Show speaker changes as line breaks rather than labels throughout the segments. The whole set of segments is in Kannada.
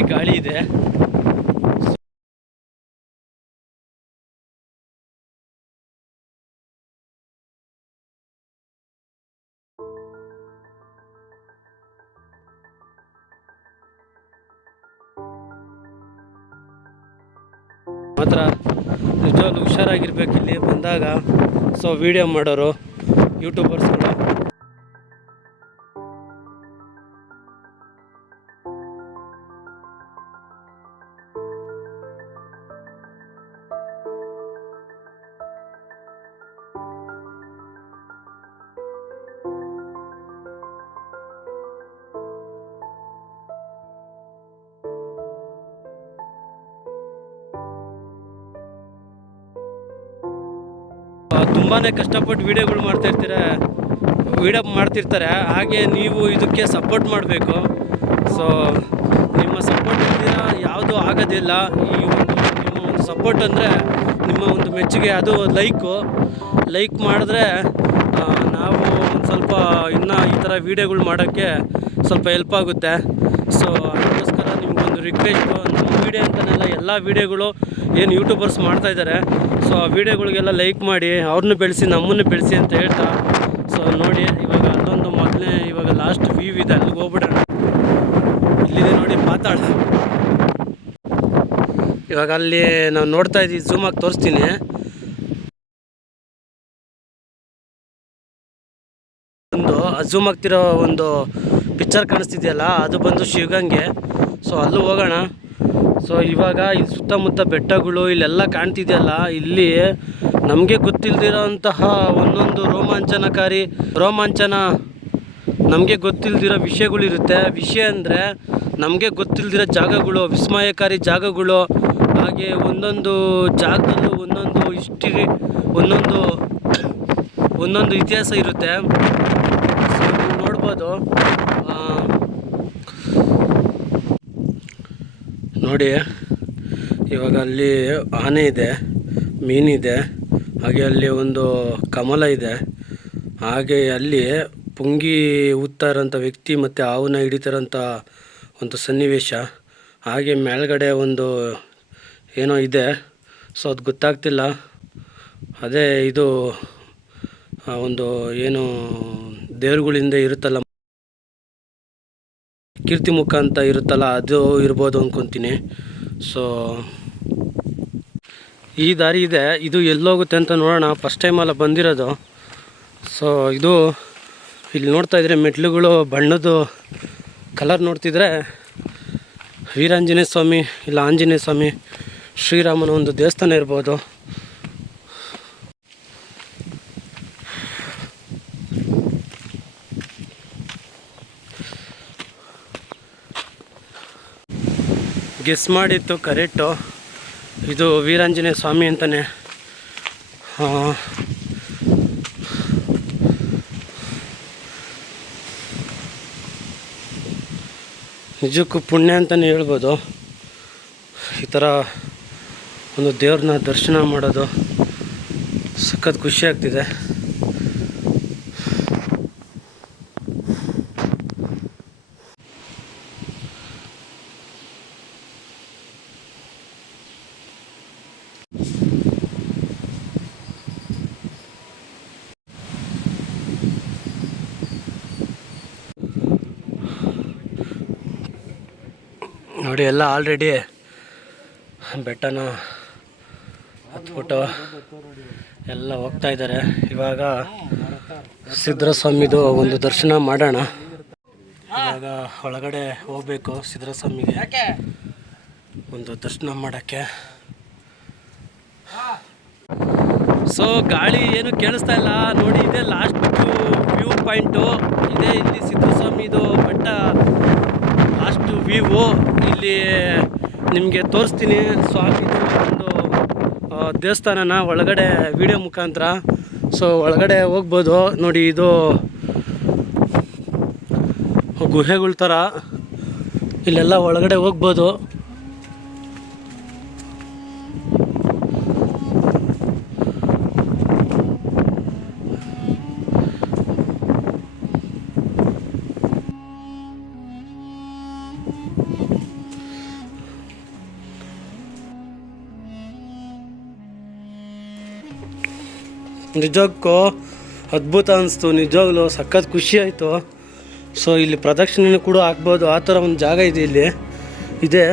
ಹೆವಿ ಗಾಳಿ ಇದೆ. ಮಾತ್ರ ನಿಜವಾಗ್ಲೂ ಹುಷಾರಾಗಿರ್ಬೇಕು ಇಲ್ಲಿ ಬಂದಾಗ ಸೊ ವಿಡಿಯೋ ಮಾಡೋರು ಯೂಟ್ಯೂಬರ್ಸ್ಗಳು ತುಂಬಾ ಕಷ್ಟಪಟ್ಟು ವೀಡಿಯೋಗಳು ಮಾಡ್ತಾ ವೀಡಿಯೋ ವಿಡಿಯೋ ಮಾಡ್ತಿರ್ತಾರೆ, ಹಾಗೆ ನೀವು ಇದಕ್ಕೆ ಸಪೋರ್ಟ್ ಮಾಡಬೇಕು. ಸೊ ನಿಮ್ಮ ಸಪೋರ್ಟ್ ಇಲ್ದಿರ ಯಾವುದೂ ಆಗೋದಿಲ್ಲ. ಈ ಒಂದು, ನಿಮ್ಮ ಒಂದು ಸಪೋರ್ಟ್ ಅಂದರೆ ನಿಮ್ಮ ಒಂದು ಮೆಚ್ಚುಗೆ, ಅದು ಲೈಕು ಲೈಕ್ ಮಾಡಿದ್ರೆ ನಾವು ಒಂದು ಸ್ವಲ್ಪ ಇನ್ನೂ ಈ ಥರ ವೀಡಿಯೋಗಳು ಮಾಡೋಕ್ಕೆ ಸ್ವಲ್ಪ ಹೆಲ್ಪ್ ಆಗುತ್ತೆ. ಸೊ ಅದಕ್ಕೋಸ್ಕರ ನಿಮಗೊಂದು ರಿಕ್ವೆಸ್ಟು ನಮ್ಮ ವೀಡಿಯೋ ಅಂತಲೇ ಎಲ್ಲ ವೀಡಿಯೋಗಳು ಏನು ಯೂಟ್ಯೂಬರ್ಸ್ ಮಾಡ್ತಾ ಇದ್ದಾರೆ. ಸೊ ಆ ವೀಡಿಯೋಗಳಿಗೆಲ್ಲ ಲೈಕ್ ಮಾಡಿ, ಅವ್ರನ್ನೂ ಬೆಳೆಸಿ, ನಮ್ಮನ್ನು ಬೆಳೆಸಿ ಅಂತ ಹೇಳ್ತಾ. ಸೊ ನೋಡಿ, ಇವಾಗ ಅಲ್ಲೊಂದು ಮೊದಲೇ ಇವಾಗ ಲಾಸ್ಟ್ ವ್ಯೂ ಇದೆ, ಅಲ್ಲಿಗೆ ಹೋಗ್ಬಿಡೋಣ. ಇಲ್ಲಿದೆ ನೋಡಿ ಪಾತಾಳ. ಇವಾಗ ಅಲ್ಲಿ ನಾವು ನೋಡ್ತಾ ಇದ್ದೀವಿ ಝೂಮಾಗಿ ತೋರಿಸ್ತೀನಿ. ಒಂದು ಝೂಮ್ ಆಗ್ತಿರೋ ಒಂದು ಪಿಕ್ಚರ್ ಕಾಣಿಸ್ತಿದೆಯಲ್ಲ, ಅದು ಬಂದು ಶಿವಗಂಗೆ. ಸೊ ಅಲ್ಲೂ ಹೋಗೋಣ. ಸೊ ಇವಾಗ ಇಲ್ಲಿ ಸುತ್ತಮುತ್ತ ಬೆಟ್ಟಗಳು ಇಲ್ಲೆಲ್ಲ ಕಾಣ್ತಿದೆಯಲ್ಲ, ಇಲ್ಲಿ ನಮಗೆ ಗೊತ್ತಿಲ್ದಿರೋಂತಹ ಒಂದೊಂದು ರೋಮಾಂಚನಕಾರಿ, ರೋಮಾಂಚನ ನಮಗೆ ಗೊತ್ತಿಲ್ದಿರೋ ವಿಷಯಗಳಿರುತ್ತೆ. ವಿಷಯ ಅಂದರೆ ನಮಗೆ ಗೊತ್ತಿಲ್ದಿರೋ ಜಾಗಗಳು, ವಿಸ್ಮಯಕಾರಿ ಜಾಗಗಳು, ಹಾಗೆ ಒಂದೊಂದು ಜಾಗದಲ್ಲೂ ಒಂದೊಂದು ಹಿಸ್ಟ್ರಿ, ಒಂದೊಂದು ಒಂದೊಂದು ಇತಿಹಾಸ ಇರುತ್ತೆ. ನೋಡ್ಬೋದು ಆ, ನೋಡಿ. ಇವಾಗ ಅಲ್ಲಿ ಆನೆ ಇದೆ ಮೀನಿದೆ ಹಾಗೆ ಅಲ್ಲಿ ಒಂದು ಕಮಲ ಇದೆ. ಹಾಗೆ ಅಲ್ಲಿ ಪುಂಗಿ ಊದ್ತಾ ಇರೋಂಥ ವ್ಯಕ್ತಿ ಮತ್ತು ಹಾವನ್ನ ಹಿಡಿತಾರಂಥ ಒಂದು ಸನ್ನಿವೇಶ. ಹಾಗೆ ಮೇಲ್ಗಡೆ ಒಂದು ಏನೋ ಇದೆ. ಸೊ ಅದು ಗೊತ್ತಾಗ್ತಿಲ್ಲ. ಅದೇ ಇದು ಒಂದು ಏನು ದೇವ್ರುಗಳಿಂದ ಇರುತ್ತಲ್ಲ ಕೀರ್ತಿ ಮುಖ ಅಂತ ಇರುತ್ತಲ್ಲ, ಅದು ಇರ್ಬೋದು ಅಂದ್ಕೊತೀನಿ ಸೊ ಈ ದಾರಿ ಇದೆ. ಇದು ಎಲ್ಲೋಗುತ್ತೆ ಅಂತ ನೋಡೋಣ. ಫಸ್ಟ್ ಟೈಮಲ್ಲ ಬಂದಿರೋದು. ಸೊ ಇದು ಇಲ್ಲಿ ನೋಡ್ತಾ ಇದ್ರೆ ಮೆಟ್ಲುಗಳು ಬಣ್ಣದ್ದು ಕಲರ್ ನೋಡ್ತಿದ್ರೆ ವೀರಾಂಜನೇಯ ಸ್ವಾಮಿ, ಇಲ್ಲ ಆಂಜನೇಯ ಸ್ವಾಮಿ, ಶ್ರೀರಾಮನ ಒಂದು ದೇವಸ್ಥಾನ ಇರ್ಬೋದು. ಗೆಸ್ ಮಾಡಿತ್ತು ಕರೆಕ್ಟು. ಇದು ವೀರಾಂಜನೇಯ ಸ್ವಾಮಿ ಅಂತಲೇ ನಿಜಕ್ಕೂ ಪುಣ್ಯ ಅಂತಲೇ ಹೇಳ್ಬೋದು. ಈ ಥರ ಒಂದು ದೇವ್ರನ್ನ ದರ್ಶನ ಮಾಡೋದು ಸಖತ್ ಖುಷಿ ಆಗ್ತಿದೆ. ನೋಡಿ, ಎಲ್ಲ ಆಲ್ರೆಡಿ ಬೆಟ್ಟನ ಹತ್ಬಿಟ್ಟು ಎಲ್ಲ ಹೋಗ್ತಾ ಇದ್ದಾರೆ. ಇವಾಗ ಸಿದ್ಧರಸ್ವಾಮಿದು ಒಂದು ದರ್ಶನ ಮಾಡೋಣ. ಇವಾಗ ಒಳಗಡೆ ಹೋಗ್ಬೇಕು ಸಿದ್ಧಸ್ವಾಮಿಗೆ ಒಂದು ದರ್ಶನ ಮಾಡೋಕ್ಕೆ. ಸೊ ಗಾಳಿ ಏನು ಕೇಳಿಸ್ತಾ ಇಲ್ಲ. ನೋಡಿ, ಇದೇ ಲಾಸ್ಟ್ ವ್ಯೂ ಪಾಯಿಂಟು ಇದೇ ಇಲ್ಲಿ ಸಿದ್ಧಸ್ವಾಮಿದು ಬೆಟ್ಟ ಲಾಸ್ಟ್ ವ್ಯೂ ಇಲ್ಲಿ ನಿಮಗೆ ತೋರಿಸ್ತೀನಿ. ಸ್ವಾಮಿ ಒಂದು ದೇವಸ್ಥಾನನ ಒಳಗಡೆ ವಿಡಿಯೋ ಮುಖಾಂತರ. ಸೊ ಒಳಗಡೆ ಹೋಗ್ಬೋದು. ನೋಡಿ, ಇದು ಗುಹೆಗಳ ಥರ ಇಲ್ಲೆಲ್ಲ ಒಳಗಡೆ ಹೋಗ್ಬೋದು. ನಿಜಕ್ಕೂ ಅದ್ಭುತ ಅನಿಸ್ತು. ನಿಜವಾಗ್ಲೂ ಸಖತ್ ಖುಷಿ ಆಯಿತು. ಸೊ ಇಲ್ಲಿ ಪ್ರದಕ್ಷಿಣೆ ಕೂಡ ಆಗ್ಬೋದು ಆ ಥರ ಒಂದು ಜಾಗ ಇದೆ ಇಲ್ಲಿ. ಇದೆ.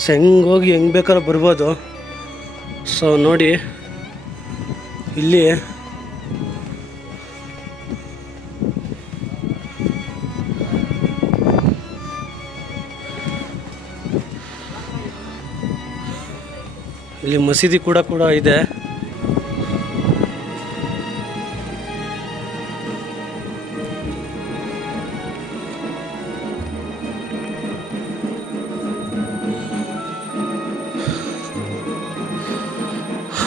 ಸೊ ಹೆಂಗೆ ಹೋಗಿ ಹೆಂಗೆ ಬೇಕಾದ್ರೂ ಬರ್ಬೋದು. ಸೊ ನೋಡಿ. ಇಲ್ಲಿ ಇಲ್ಲಿ ಮಸೀದಿ ಕೂಡ ಕೂಡ ಇದೆ.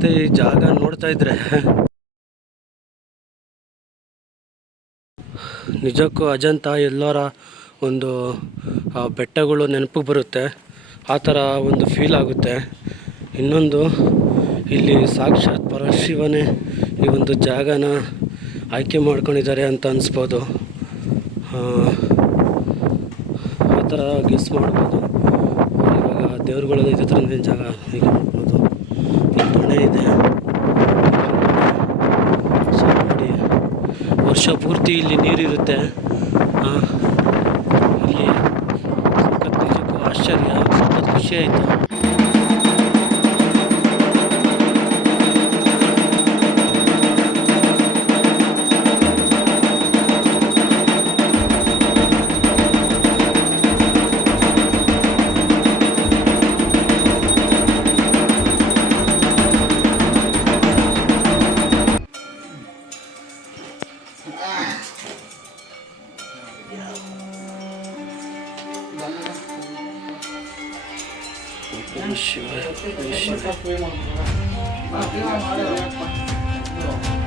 ಶಿವಾಯ ಈ ಜಾಗ ನೋಡ್ತಾ ಇದ್ರೆ ನಿಜಕ್ಕೂ ಅಜಂತ ಎಲ್ಲರ ಒಂದು ಬೆಟ್ಟಗಳು ನೆನಪು ಬರುತ್ತೆ. ಆ ಥರ ಒಂದು ಫೀಲ್ ಆಗುತ್ತೆ. ಇನ್ನೊಂದು, ಇಲ್ಲಿ ಸಾಕ್ಷಾತ್ ಪರಶಿವನೇ ಈ ಒಂದು ಜಾಗನ ಆಯ್ಕೆ ಮಾಡ್ಕೊಂಡಿದ್ದಾರೆ ಅಂತ ಅನಿಸ್ಬೋದು. ಆ ಆ ಥರ ಗೆಸ್ ಮಾಡ್ಬೋದು. ಇವಾಗ ದೇವ್ರುಗಳಲ್ಲಿ ಇದೇ ಥರ ಜಾಗ ಈಗ ನೋಡ್ಬೋದು ಇಲ್ಲಿ ದೊಣೆ ಇದೆ ಸೊ ನೋಡಿ ಪೂರ್ತಿ ಇಲ್ಲಿ ನೀರಿರುತ್ತೆ. ಇಲ್ಲಿ ನಿಜಕ್ಕೂ ಆಶ್ಚರ್ಯ ಸಖತ್ ಖುಷಿ ಆಯಿತು. 没事，他吹嘛，你看，把别人骂了。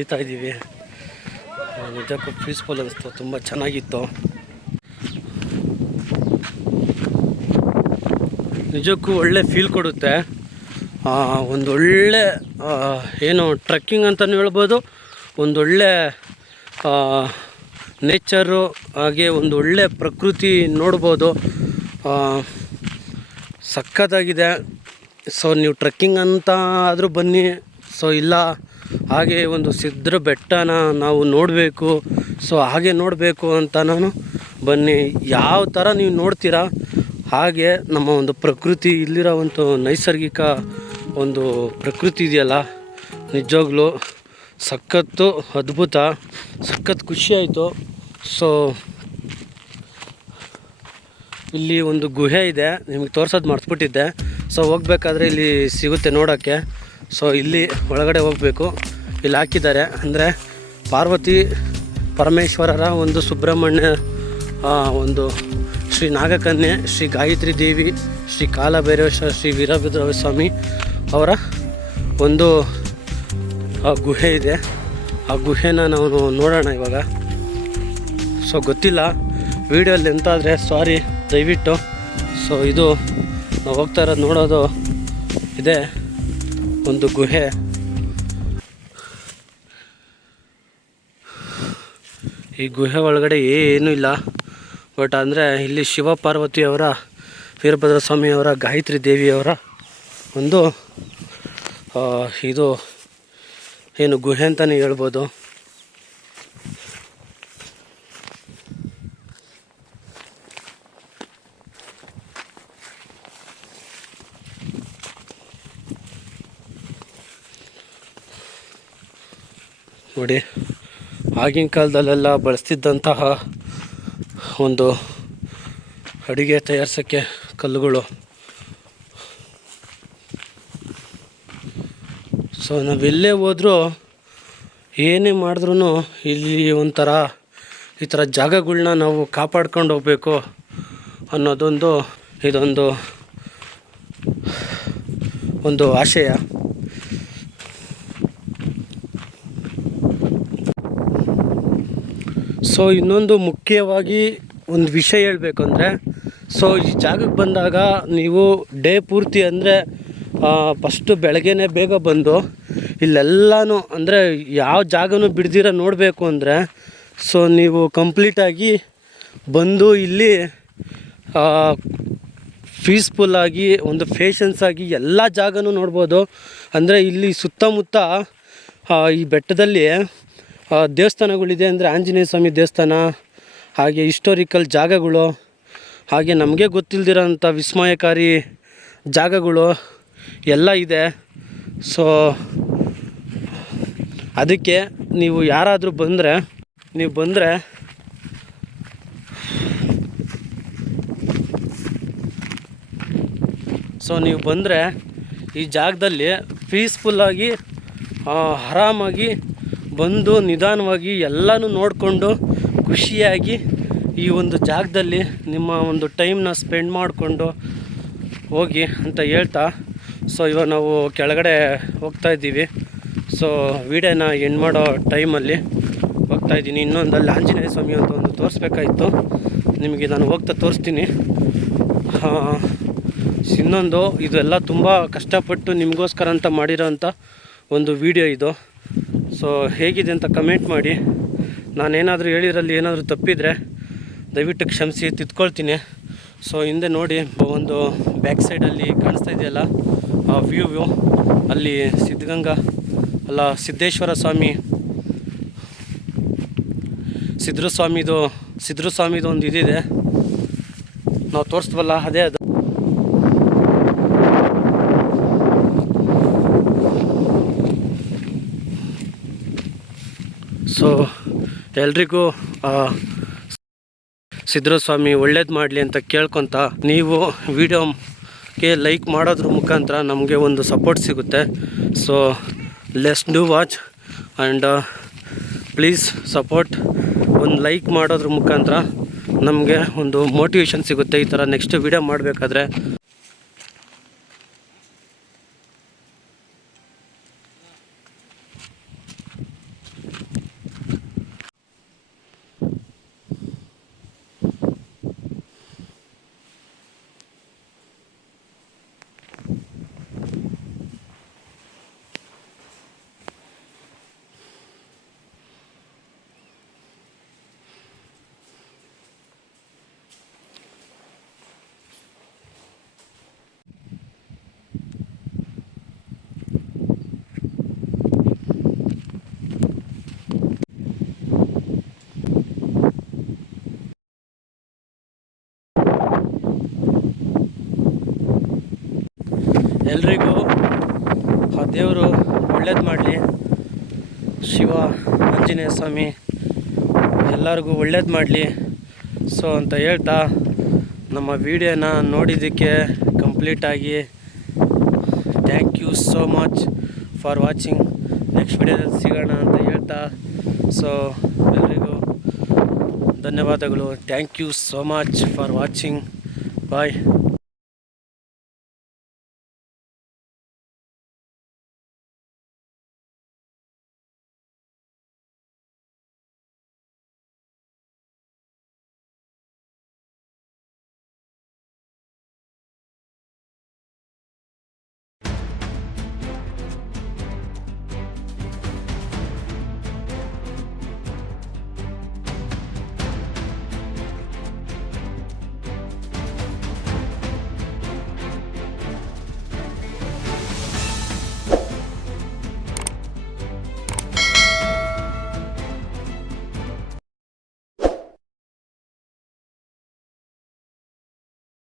ಇಳಿತಾ ಇದ್ದೀವಿ. ನಿಜಕ್ಕೂ ಪೀಸ್ಫುಲ್ ಅನ್ನಿಸ್ತು ತುಂಬ ಚೆನ್ನಾಗಿತ್ತು. ನಿಜಕ್ಕೂ ಒಳ್ಳೆ ಫೀಲ್ ಕೊಡುತ್ತೆ. ಆ, ಒಂದೊಳ್ಳೆ ಏನು ಟ್ರಕ್ಕಿಂಗ್ ಅಂತಲೂ ಹೇಳ್ಬೋದು ಒಂದೊಳ್ಳೆ ನೇಚರು ಹಾಗೆ ಒಂದು ಒಳ್ಳೆ ಪ್ರಕೃತಿ ನೋಡ್ಬೋದು. ಸಖತ್ತಾಗಿದೆ. ಸೊ ನೀವು ಟ್ರಕ್ಕಿಂಗ್ ಅಂತ ಆದರೂ ಬನ್ನಿ. ಸೊ ಇಲ್ಲ ಹಾಗೆ ಒಂದು ಸಿದ್ಧರ ಬೆಟ್ಟನ ನಾವು ನೋಡಬೇಕು. ಸೊ ಹಾಗೆ ನೋಡಬೇಕು ಅಂತ ನಾನು ಬನ್ನಿ. ಯಾವ ಥರ ನೀವು ನೋಡ್ತೀರಾ? ಹಾಗೆ ನಮ್ಮ ಒಂದು ಪ್ರಕೃತಿ ಇಲ್ಲಿರೋ ಒಂದು ನೈಸರ್ಗಿಕ ಒಂದು ಪ್ರಕೃತಿ ಇದೆಯಲ್ಲ, ನಿಜವಾಗ್ಲೂ ಸಖತ್ತು ಅದ್ಭುತ, ಸಖತ್ ಖುಷಿ ಆಯಿತು. ಸೊ ಇಲ್ಲಿ ಒಂದು ಗುಹೆ ಇದೆ, ನಿಮಗೆ ತೋರ್ಸೋದು ಮರ್ತ್ಬಿಟ್ಟಿದ್ದೆ. ಸೊ ಹೋಗ್ಬೇಕಾದ್ರೆ ಇಲ್ಲಿ ಸಿಗುತ್ತೆ ನೋಡೋಕ್ಕೆ. ಸೊ ಇಲ್ಲಿ ಒಳಗಡೆ ಹೋಗಬೇಕು. ಇಲ್ಲಿ ಹಾಕಿದ್ದಾರೆ. ಅಂದರೆ ಪಾರ್ವತಿ ಪರಮೇಶ್ವರರ ಒಂದು ಸುಬ್ರಹ್ಮಣ್ಯ ಒಂದು ಶ್ರೀ ನಾಗಕನ್ಯೆ, ಶ್ರೀ ಗಾಯತ್ರಿ ದೇವಿ, ಶ್ರೀ ಕಾಲಭೈರವೇಶ್ವರ, ಶ್ರೀ ವೀರಭದ್ರ ಸ್ವಾಮಿ ಅವರ ಒಂದು ಗುಹೆ ಇದೆ. ಆ ಗುಹೆನ ನಾವು ನೋಡೋಣ ಇವಾಗ. ಸೊ ಗೊತ್ತಿಲ್ಲ. ವೀಡಿಯೋಲ್ಲಿ ಎಂತಾದರೆ ಸಾರಿ ದಯವಿಟ್ಟು. ಸೊ ಇದು ನಾವು ಹೋಗ್ತಾ ಇರೋದು ನೋಡೋದು ಇದೆ. ಒಂದು ಗುಹೆ. ಈ ಗುಹೆ ಒಳಗಡೆ ಏನೂ ಇಲ್ಲ. ಬಟ್ ಅಂದರೆ ಇಲ್ಲಿ ಶಿವ ಪಾರ್ವತಿಯವರ ವೀರಭದ್ರ ಸ್ವಾಮಿಯವರ ಗಾಯತ್ರಿ ದೇವಿಯವರ ಒಂದು ಇದು ಏನು ಗುಹೆ ಅಂತಲೇ ಹೇಳ್ಬೋದು. ನೋಡಿ, ಆಗಿನ ಕಾಲದಲ್ಲೆಲ್ಲ ಬಳಸ್ತಿದ್ದಂತಹ ಒಂದು ಅಡುಗೆ ತಯಾರಿಸೋಕ್ಕೆ ಕಲ್ಲುಗಳು. ಸೊ ನಾವೆಲ್ಲೇ ಹೋದರೂ ಏನೇ ಮಾಡಿದ್ರೂ ಇಲ್ಲಿ ಒಂಥರ ಈ ಥರ ಜಾಗಗಳನ್ನ ನಾವು ಕಾಪಾಡ್ಕೊಂಡು ಹೋಗ್ಬೇಕು ಅನ್ನೋದೊಂದು ಇದೊಂದು ಒಂದು ಆಶಯ. ಸೊ ಇನ್ನೊಂದು ಮುಖ್ಯವಾಗಿ ಒಂದು ವಿಷಯ ಹೇಳಬೇಕಂದ್ರೆ ಸೊ ಈ ಜಾಗಕ್ಕೆ ಬಂದಾಗ ನೀವು ಡೇ ಪೂರ್ತಿ ಅಂದರೆ ಫಸ್ಟು ಬೆಳಗ್ಗೆನೇ ಬೇಗ ಬಂದು ಇಲ್ಲೆಲ್ಲನೂ ಅಂದರೆ ಯಾವ ಜಾಗನೂ ಬಿಡ್ದಿರ ನೋಡಬೇಕು ಅಂದರೆ ಸೊ ನೀವು ಕಂಪ್ಲೀಟಾಗಿ ಬಂದು ಇಲ್ಲಿ ಪೀಸ್ಫುಲ್ಲಾಗಿ ಒಂದು ಆಗಿ ಎಲ್ಲ ಜಾಗನೂ ನೋಡ್ಬೋದು. ಅಂದರೆ ಇಲ್ಲಿ ಸುತ್ತಮುತ್ತ ಈ ಬೆಟ್ಟದಲ್ಲಿ ದೇವಸ್ಥಾನಗಳಿದೆ ಅಂದರೆ ಆಂಜನೇಯ ಸ್ವಾಮಿ ದೇವಸ್ಥಾನ, ಹಾಗೆ ಹಿಸ್ಟೋರಿಕಲ್ ಜಾಗಗಳು, ಹಾಗೆ ನಮಗೆ ಗೊತ್ತಿಲ್ದಿರೋಂಥ ವಿಸ್ಮಯಕಾರಿ ಜಾಗಗಳು ಎಲ್ಲ ಇದೆ. ಸೊ ಅದಕ್ಕೆ ನೀವು ಯಾರಾದರೂ ಬಂದರೆ, ನೀವು ಬಂದರೆ ಸೊ ನೀವು ಬಂದರೆ ಈ ಜಾಗದಲ್ಲಿ ಪೀಸ್ಫುಲ್ಲಾಗಿ ಆರಾಮಾಗಿ ಬಂದು ನಿಧಾನವಾಗಿ ಎಲ್ಲನೂ ನೋಡಿಕೊಂಡು ಖುಷಿಯಾಗಿ ಈ ಒಂದು ಜಾಗದಲ್ಲಿ ನಿಮ್ಮ ಒಂದು ಟೈಮ್ನ ಸ್ಪೆಂಡ್ ಮಾಡಿಕೊಂಡು ಹೋಗಿ ಅಂತ ಹೇಳ್ತಾ. ಸೊ ಇವಾಗ ನಾವು ಕೆಳಗಡೆ ಹೋಗ್ತಾ ಇದ್ದೀವಿ. ಸೊ ವೀಡಿಯೋನ ಎಂಡ್ ಮಾಡೋ ಟೈಮಲ್ಲಿ ಹೋಗ್ತಾ ಇದ್ದೀನಿ. ಇನ್ನೊಂದಲ್ಲಿ ಆಂಜನೇಯ ಸ್ವಾಮಿ ಅಂತ ಒಂದು ತೋರಿಸ್ಬೇಕಾಯಿತು. ನಿಮಗೆ ನಾನು ಹೋಗ್ತಾ ತೋರಿಸ್ತೀನಿ. ಇನ್ನೊಂದು, ಇದೆಲ್ಲ ತುಂಬ ಕಷ್ಟಪಟ್ಟು ನಿಮಗೋಸ್ಕರ ಅಂತ ಮಾಡಿರೋಂಥ ಒಂದು ವಿಡಿಯೋ ಇದು. ಸೊ ಹೇಗಿದೆ ಅಂತ ಕಮೆಂಟ್ ಮಾಡಿ. ನಾನೇನಾದರೂ ಹೇಳಿರಲ್ಲಿ ಏನಾದರೂ ತಪ್ಪಿದರೆ ದಯವಿಟ್ಟು ಕ್ಷಮಿಸಿ ತಿದ್ಕೊಳ್ತೀನಿ. ಸೊ ಹಿಂದೆ ನೋಡಿ, ಒಂದು ಬ್ಯಾಕ್ ಸೈಡಲ್ಲಿ ಕಾಣಿಸ್ತಾ ಇದೆಯಲ್ಲ, ಆ ವ್ಯೂ ವ್ಯೂ ಅಲ್ಲಿ ಸಿದ್ಧಗಂಗಾ, ಅಲ್ಲ ಸಿದ್ದೇಶ್ವರ ಸ್ವಾಮಿ ಸಿದ್ಧರು ಸ್ವಾಮಿದು ಸಿದ್ಧರು ಸ್ವಾಮಿದು ಒಂದು ಇದಿದೆ. ನಾವು ತೋರಿಸ್ತವಲ್ಲ ಅದೇ ಅದು. ಸೊ ಎಲ್ರಿಗೂ ಸಿದ್ದರಾಸ್ವಾಮಿ ಒಳ್ಳೇದು ಮಾಡಲಿ ಅಂತ ಕೇಳ್ಕೊತ ನೀವು ವಿಡಿಯೋಗೆ ಲೈಕ್ ಮಾಡೋದ್ರ ಮುಖಾಂತರ ನಮಗೆ ಒಂದು ಸಪೋರ್ಟ್ ಸಿಗುತ್ತೆ. So let's do watch and please support ಒಂದು ಲೈಕ್ ಮಾಡೋದ್ರ ಮುಖಾಂತರ ನಮಗೆ ಒಂದು ಮೋಟಿವೇಶನ್ ಸಿಗುತ್ತೆ ಈ ಥರ ನೆಕ್ಸ್ಟ್ ವಿಡಿಯೋ ಮಾಡಬೇಕಾದ್ರೆ. ಎಲ್ರಿಗೂ ಆ ದೇವರು ಒಳ್ಳೇದು ಮಾಡಲಿ. ಶಿವ, ಆಂಜನೇಯ ಸ್ವಾಮಿ, ಎಲ್ಲರಿಗೂ ಒಳ್ಳೇದು ಮಾಡಲಿ. ಸೊ, ಅಂತ ಹೇಳ್ತಾ ನಮ್ಮ ವಿಡಿಯೋನ ನೋಡಿದ್ದಕ್ಕೆ ಕಂಪ್ಲೀಟಾಗಿ thank you so much for watching. Next ವಿಡಿಯೋದಲ್ಲಿ ಸಿಗೋಣ ಅಂತ ಹೇಳ್ತಾ. ಸೊ, ಎಲ್ರಿಗೂ ಧನ್ಯವಾದಗಳು. Thank you so much for watching. Bye.